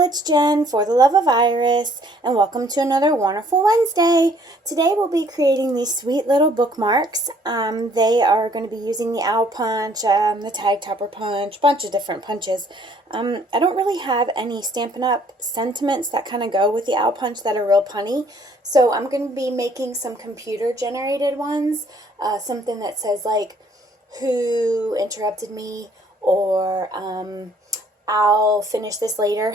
all, it's Jen for the love of Iris, and welcome to another wonderful Wednesday. Today we'll be creating these sweet little bookmarks. They are going to be using the owl punch, the tag topper punch, bunch of different punches. I don't really have any Stampin' Up! Sentiments that kind of go with the owl punch that are real punny, so I'm going to be making some computer generated ones, something that says like, "Who interrupted me?" or "I'll finish this later,"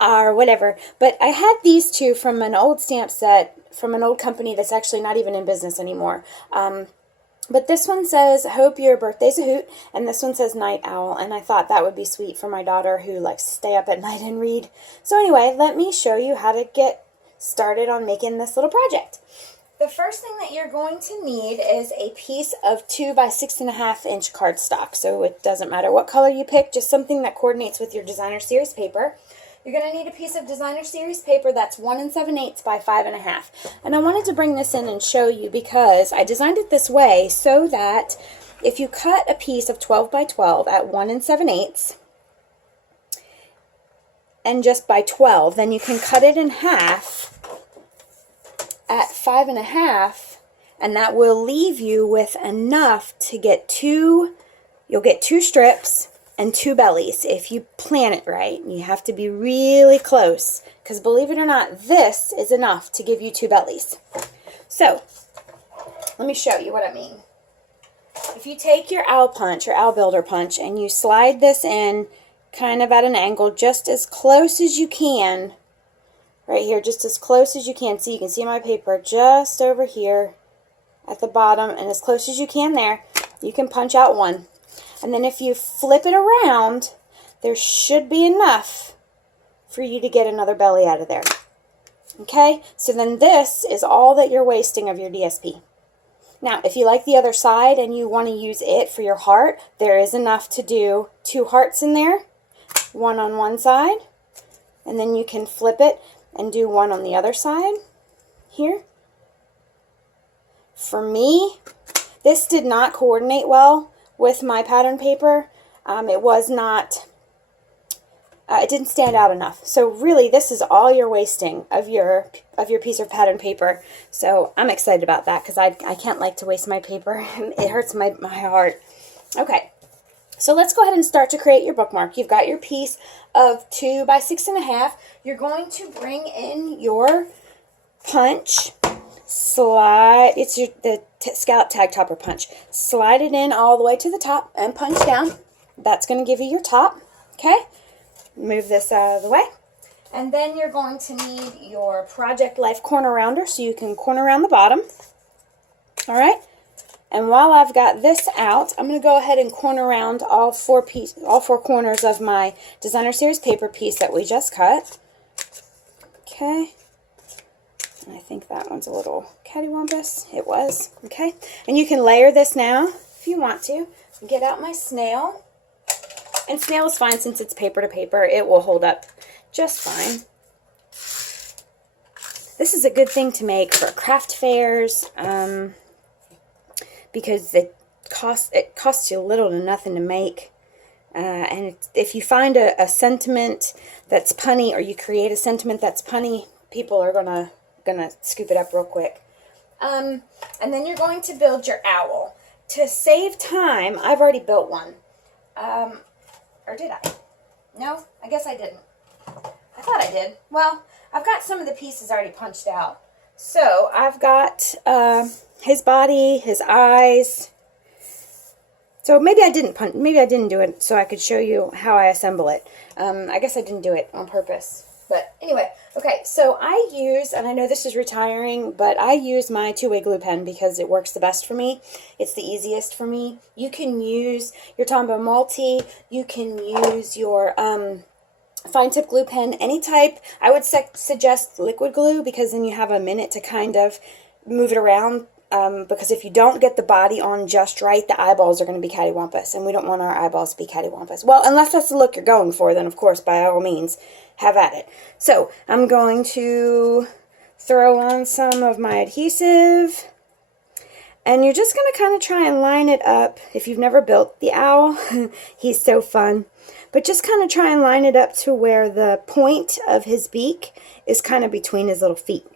or whatever. But I had these two from an old stamp set from an old company that's actually not even in business anymore. But this one says, "Hope your birthday's a hoot," and this one says "Night Owl," and I thought that would be sweet for my daughter who likes to stay up at night and read. So anyway, let me show you how to get started on making this little project. The first thing that you're going to need is a piece of 2 by 6.5 inch cardstock. So it doesn't matter what color you pick, just something that coordinates with your designer series paper. You're going to need a piece of designer series paper that's 1 7/8 by 5.5. And I wanted to bring this in and show you because I designed it this way so that if you cut a piece of 12 by 12 at 1 7/8 and just by 12, then you can cut it in half at 5.5, and that will leave you with enough to get you'll get 2 strips and 2 bellies if you plan it right. You have to be really close because, believe it or not, this is enough to give you 2 bellies. So let me show you what I mean. If you take your owl punch or owl builder punch and you slide this in kind of at an angle just as close as you can, right here, just as close as you can. So you can see my paper just over here at the bottom, and as close as you can there, you can punch out 1. And then if you flip it around, there should be enough for you to get another belly out of there. Okay, so then this is all that you're wasting of your DSP. Now, if you like the other side and you want to use it for your heart, there is enough to do 2 hearts in there, 1 on one side, and then you can flip it and do 1 on the other side here. For me, this did not coordinate well with my pattern paper. It was not, it didn't stand out enough. So really, this is all you're wasting of your piece of pattern paper. So I'm excited about that because I can't like to waste my paper. It hurts my heart. Okay. So let's go ahead and start to create your bookmark. You've got your piece of 2 by 6.5. You're going to bring in your punch, slide, it's the scallop tag topper punch. Slide it in all the way to the top and punch down. That's going to give you your top. Okay, move this out of the way. And then you're going to need your Project Life corner rounder so you can corner around the bottom. All right. And while I've got this out, I'm going to go ahead and corner around all four corners of my designer series paper piece that we just cut. Okay. And I think that one's a little cattywampus. It was. Okay. And you can layer this now if you want to. Get out my snail. And snail is fine since it's paper to paper. It will hold up just fine. This is a good thing to make for craft fairs. Because it costs you little to nothing to make, and if you find a sentiment that's punny, or you create a sentiment that's punny, people are gonna scoop it up real quick. And then you're going to build your owl. To save time, I've already built one. Or did I? No, I guess I didn't. I thought I did. Well, I've got some of the pieces already punched out. So I've got his body, his eyes. So maybe I didn't do it so I could show you how I assemble it. I guess I didn't do it on purpose. But anyway, okay, so I use, and I know this is retiring, but I use my 2-way glue pen because it works the best for me. It's the easiest for me. You can use your Tombow Multi. You can use your fine tip glue pen, any type. I would suggest liquid glue because then you have a minute to kind of move it around, because if you don't get the body on just right, the eyeballs are going to be cattywampus, and we don't want our eyeballs to be cattywampus. Well, unless that's the look you're going for, then of course, by all means, have at it. So I'm going to throw on some of my adhesive, and you're just going to kind of try and line it up. If you've never built the owl, he's so fun. but just kind of try and line it up to where the point of his beak is kind of between his little feet.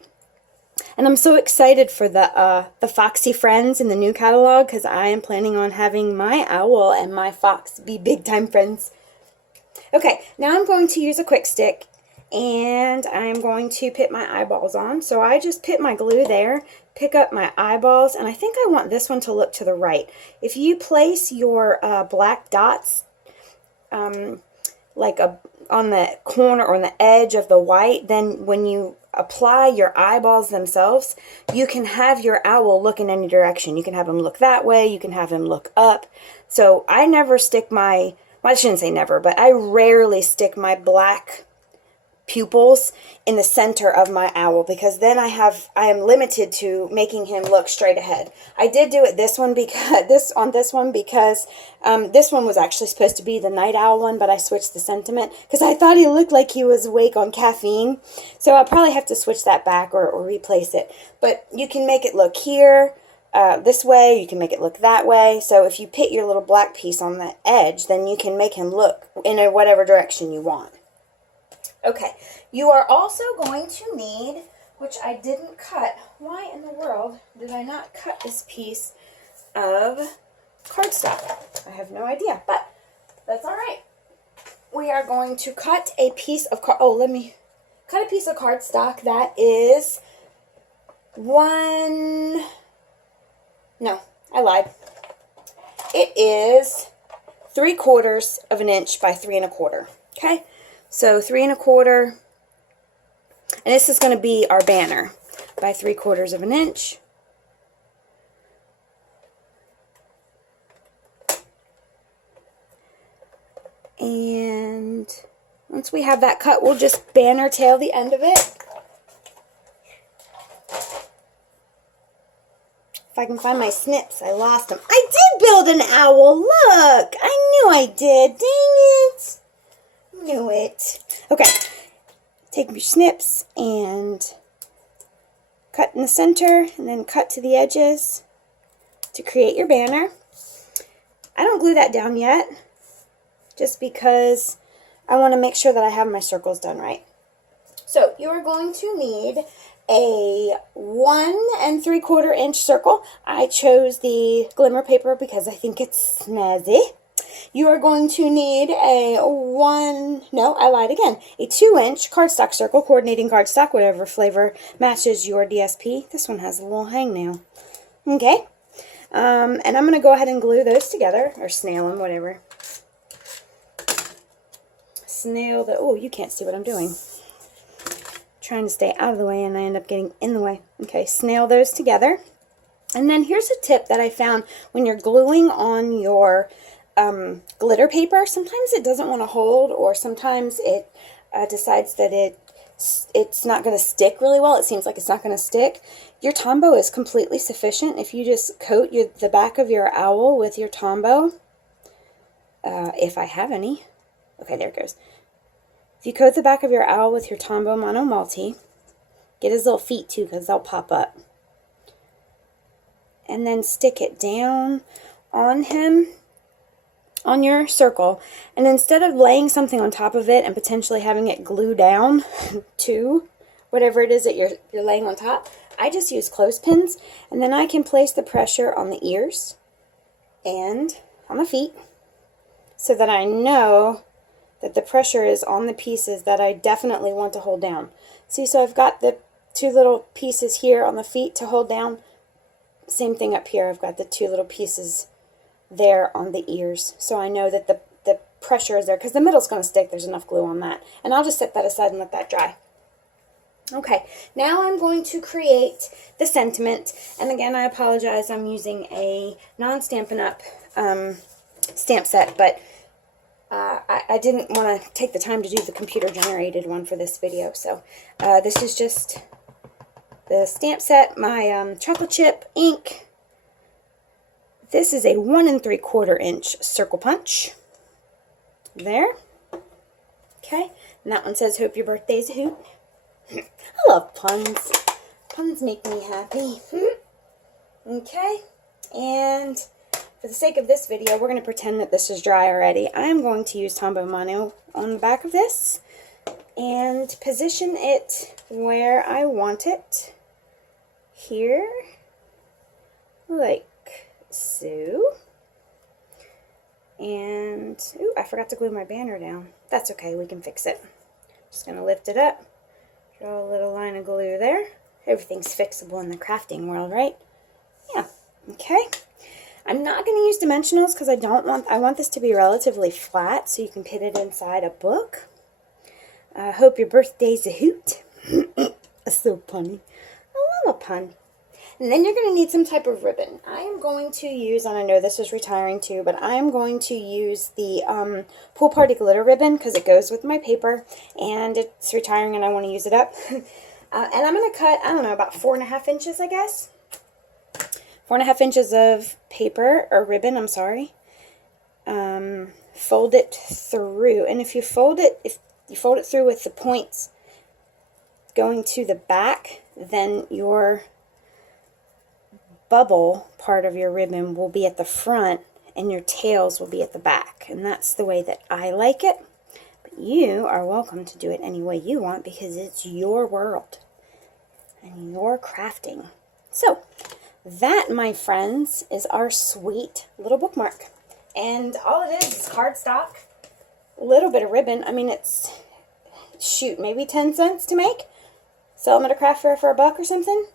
And I'm so excited for the Foxy Friends in the new catalog, because I am planning on having my owl and my fox be big time friends. Okay, now I'm going to use a quick stick, and I'm going to put my eyeballs on. So I just put my glue there, pick up my eyeballs, and I think I want this one to look to the right. If you place your black dots on the corner or on the edge of the white, then when you apply your eyeballs themselves, you can have your owl look in any direction. You can have him look that way, you can have him look up. So I never stick my, well, I shouldn't say never, but I rarely stick my black pupils in the center of my owl, because then I am limited to making him look straight ahead. I did do it this one because this one was actually supposed to be the night owl one, but I switched the sentiment because I thought he looked like he was awake on caffeine. So I'll probably have to switch that back or replace it. But you can make it look here this way, you can make it look that way. So if you put your little black piece on the edge, then you can make him look in whatever direction you want. Okay, you are also going to need, which I didn't cut. Why in the world did I not cut this piece of cardstock? I have no idea, but that's all right. We are going to cut a piece of let me cut a piece of cardstock that is no, I lied. It is 3/4 of an inch by 3 1/4. Okay. So 3 1/4, and this is going to be our banner, by 3/4 of an inch. And once we have that cut, we'll just banner tail the end of it. If I can find my snips, I lost them. I did build an owl, look! I knew I did, dang it! Knew it. Okay, take your snips and cut in the center and then cut to the edges to create your banner. I don't glue that down yet, just because I want to make sure that I have my circles done right. So you are going to need a 1 3/4 inch circle. I chose the glimmer paper because I think it's snazzy. You are going to need a 2-inch cardstock circle, coordinating cardstock, whatever flavor matches your DSP. This one has a little hangnail. Okay. And I'm going to go ahead and glue those together, or snail them, whatever. Snail the, oh, you can't see what I'm doing. Trying to stay out of the way and I end up getting in the way. Okay, snail those together. And then here's a tip that I found when you're gluing on your glitter paper. Sometimes it doesn't want to hold, or sometimes it decides that it's not going to stick really well. It seems like it's not going to stick. Your Tombow is completely sufficient. If you just coat the back of your owl with your Tombow, if I have any. Okay, there it goes. If you coat the back of your owl with your Tombow Mono Multi, get his little feet too, because they'll pop up. And then stick it down on him, on your circle, and instead of laying something on top of it and potentially having it glue down to whatever it is that you're laying on top, I just use clothespins, and then I can place the pressure on the ears and on the feet so that I know that the pressure is on the pieces that I definitely want to hold down. See, so I've got the 2 little pieces here on the feet to hold down. Same thing up here. I've got the 2 little pieces there on the ears, so I know that the pressure is there, because the middle's going to stick. There's enough glue on that, and I'll just set that aside and let that dry. Okay, now I'm going to create the sentiment, and again, I apologize, I'm using a non-Stampin' Up stamp set, but I didn't want to take the time to do the computer-generated one for this video, so this is just the stamp set, my chocolate chip ink. This is a 1 3/4 inch circle punch. There. Okay, and that one says, "Hope your birthday's a hoot." I love puns. Puns make me happy. Okay, and for the sake of this video, we're going to pretend that this is dry already. I'm going to use Tombow Mono on the back of this and position it where I want it. Here, like so. And, ooh, I forgot to glue my banner down. That's okay, we can fix it. Just going to lift it up, draw a little line of glue there. Everything's fixable in the crafting world, right? Yeah, okay. I'm not going to use dimensionals because I want this to be relatively flat so you can put it inside a book. I hope your birthday's a hoot. That's so punny. I love a pun. And then you're going to need some type of ribbon. I am going to use, and I know this is retiring too, but I am going to use the Pool Party glitter ribbon because it goes with my paper, and it's retiring and I want to use it up. And I'm going to cut, I don't know, about 4.5 inches, I guess. 4.5 inches of paper, or ribbon, I'm sorry. Fold it through, and if you fold it through with the points going to the back, then your bubble part of your ribbon will be at the front and your tails will be at the back, and that's the way that I like it. But you are welcome to do it any way you want because it's your world and your crafting. So that, my friends, is our sweet little bookmark, and all it is cardstock, a little bit of ribbon. I mean, it's, shoot, maybe 10 cents to make. Sell them at a craft fair for $1 or something,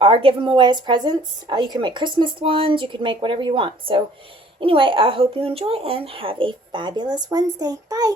or give them away as presents. You can make Christmas ones. You can make whatever you want. So anyway, I hope you enjoy and have a fabulous Wednesday. Bye.